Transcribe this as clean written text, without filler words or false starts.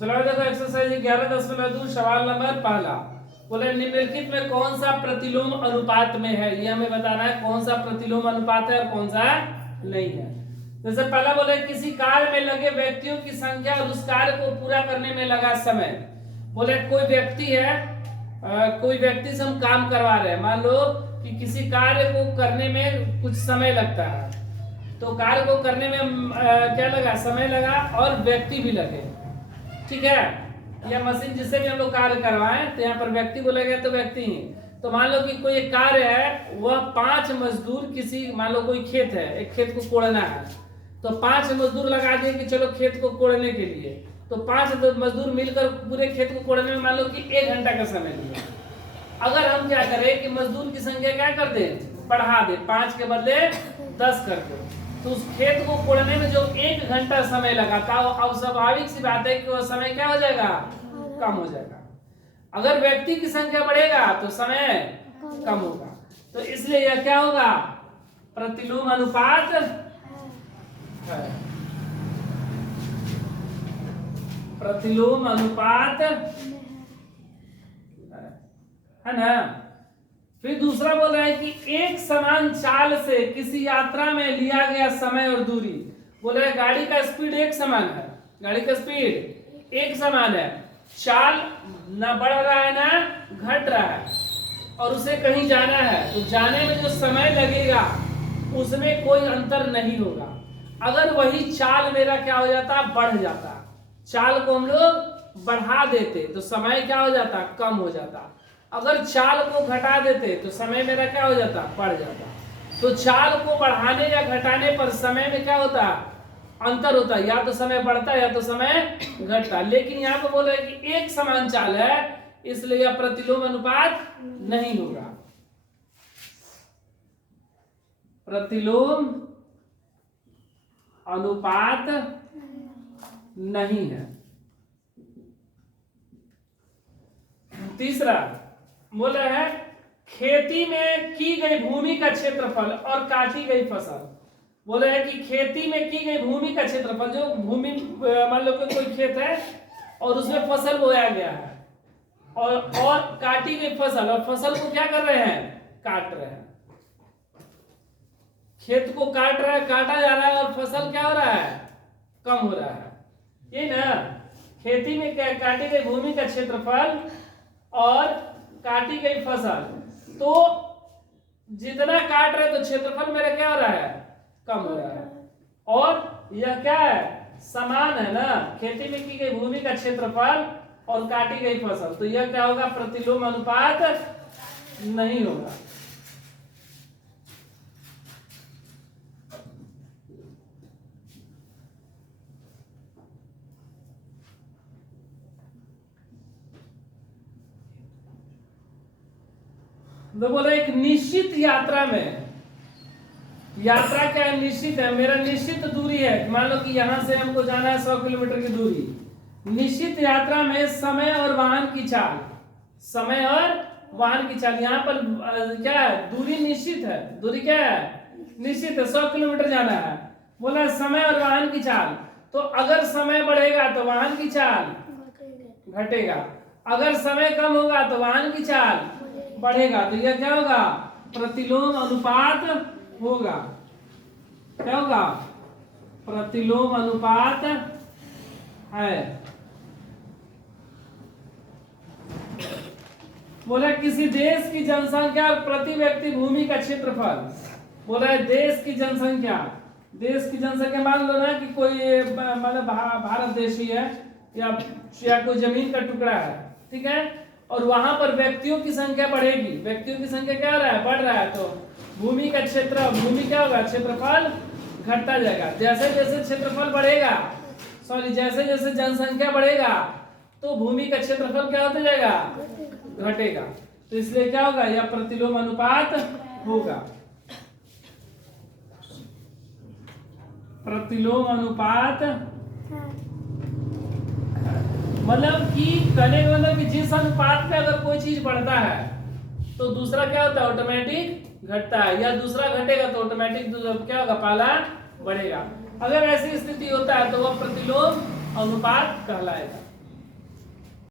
चलो देखो एक्सरसाइज 11.2 सवाल नंबर पहला। बोले निम्नलिखित में कौन सा प्रतिलोम अनुपात में है, ये हमें बताना है कौन सा प्रतिलोम अनुपात है और कौन सा नहीं है। जैसे पहला बोले किसी कार्य में लगे व्यक्तियों की संख्या और उस कार्य को पूरा करने में लगा समय। बोले कोई व्यक्ति है, कोई व्यक्ति से हम काम करवा रहे हैं, मान लो कि किसी कार्य को करने में कुछ समय लगता है, तो कार्य को करने में क्या लगा, समय लगा और व्यक्ति भी लगे, ठीक है। या मशीन जिससे भी हम लोग कार्य करवाएं तो यहाँ पर व्यक्ति बोलेगा तो व्यक्ति ही। तो मान लो कि कोई एक कार्य है, वह 5 मजदूर किसी, मान लो कोई खेत है, एक खेत को कोड़ना है, तो 5 मजदूर लगा दिए कि चलो खेत को कोड़ने के लिए, तो 5 मजदूर मिलकर पूरे खेत को कोड़ने में मान लो कि 1 घंटा का समय लिया। अगर हम क्या करें कि मजदूर की संख्या क्या कर दे, बढ़ा दे, 5 के बदले 10 कर दो, तो उस खेत को कोड़ने में जो 1 घंटा समय लगा था, अब स्वाभाविक सी बात है कि वह समय क्या हो जाएगा, कम हो जाएगा। अगर व्यक्ति की संख्या बढ़ेगा तो समय कम होगा, तो इसलिए यह क्या होगा, प्रतिलोम अनुपात है। प्रतिलोम अनुपात है ना। फिर दूसरा बोल रहा है कि एक समान चाल से किसी यात्रा में लिया गया समय और दूरी। बोल रहा है गाड़ी का स्पीड एक समान है, गाड़ी का स्पीड एक समान है, चाल ना बढ़ रहा है ना घट रहा है, और उसे कहीं जाना है तो जाने में जो समय लगेगा उसमें कोई अंतर नहीं होगा। अगर वही चाल मेरा क्या हो जाता, बढ़ जाता, चाल को हम लोग बढ़ा देते तो समय क्या हो जाता, कम हो जाता। अगर चाल को घटा देते तो समय मेरा क्या हो जाता, बढ़ जाता। तो चाल को बढ़ाने या घटाने पर समय में क्या होता, अंतर होता, या तो समय बढ़ता या तो समय घटता। लेकिन यहाँ पे बोल रहे हैं कि एक समान चाल है, इसलिए यह प्रतिलोम अनुपात नहीं होगा, प्रतिलोम अनुपात नहीं है। तीसरा बोल रहा है खेती में की गई भूमि का क्षेत्रफल और काटी गई फसल। बोल रहे हैं कि खेती में की गई भूमि का क्षेत्रफल, जो भूमि मान लो कि कोई खेत है और उसमें फसल बोया गया है, और काटी गई फसल, और फसल को क्या कर रहे हैं, काट रहे हैं। खेत को काट रहा है, काटा जा रहा है, और फसल क्या हो रहा है, कम हो रहा है, ये ना। खेती में क्या, काटी गई भूमि का क्षेत्रफल और काटी गई फसल, तो जितना काट रहे तो क्षेत्रफल मेरा क्या हो रहा है, कम हो रहा है, और यह क्या है, समान है ना। खेती में की गई भूमि का क्षेत्रफल और काटी गई फसल, तो यह क्या होगा, प्रतिलोम अनुपात नहीं होगा। तो बोले एक निश्चित यात्रा में, यात्रा क्या है, निश्चित है, मेरा निश्चित दूरी है, मान लो कि यहां से हमको जाना है 100 किलोमीटर की दूरी। निश्चित यात्रा में समय और वाहन की चाल, समय और वाहन की चाल, यहाँ पर क्या है, दूरी निश्चित है, दूरी क्या है, निश्चित है, 100 किलोमीटर जाना है। बोला समय और वाहन की चाल, तो अगर समय बढ़ेगा तो वाहन की चाल घटेगा, अगर समय कम होगा तो वाहन की चाल बढ़ेगा, तो यह क्या होगा, प्रतिलोम अनुपात होगा। क्या होगा, प्रतिलोम अनुपात है। बोला किसी देश की जनसंख्या और प्रति व्यक्ति भूमि का क्षेत्रफल। बोला है देश की जनसंख्या, देश की जनसंख्या मान लो ना कि कोई मतलब भारत देश ही है, या कोई जमीन का टुकड़ा है, ठीक है, और वहां पर व्यक्तियों की संख्या बढ़ेगी, व्यक्तियों की संख्या क्या हो रहा है, बढ़ रहा है, तो भूमि का क्षेत्र, भूमि क्या होगा, क्षेत्रफल घटता जाएगा। जैसे जैसे क्षेत्रफल बढ़ेगा, सॉरी जैसे जैसे जनसंख्या बढ़ेगा तो भूमि का क्षेत्रफल क्या होता जाएगा, घटेगा, तो इसलिए क्या होगा, यह प्रतिलोम अनुपात होगा। प्रतिलोम अनुपात मतलब कि कहने का मतलब कि जिस अनुपात में अगर कोई चीज बढ़ता है तो दूसरा क्या होता है, ऑटोमेटिक घटता है, या दूसरा घटेगा तो ऑटोमेटिक क्या होगा, पहला बढ़ेगा। अगर ऐसी स्थिति होता है तो वह प्रतिलोम अनुपात कहलाएगा।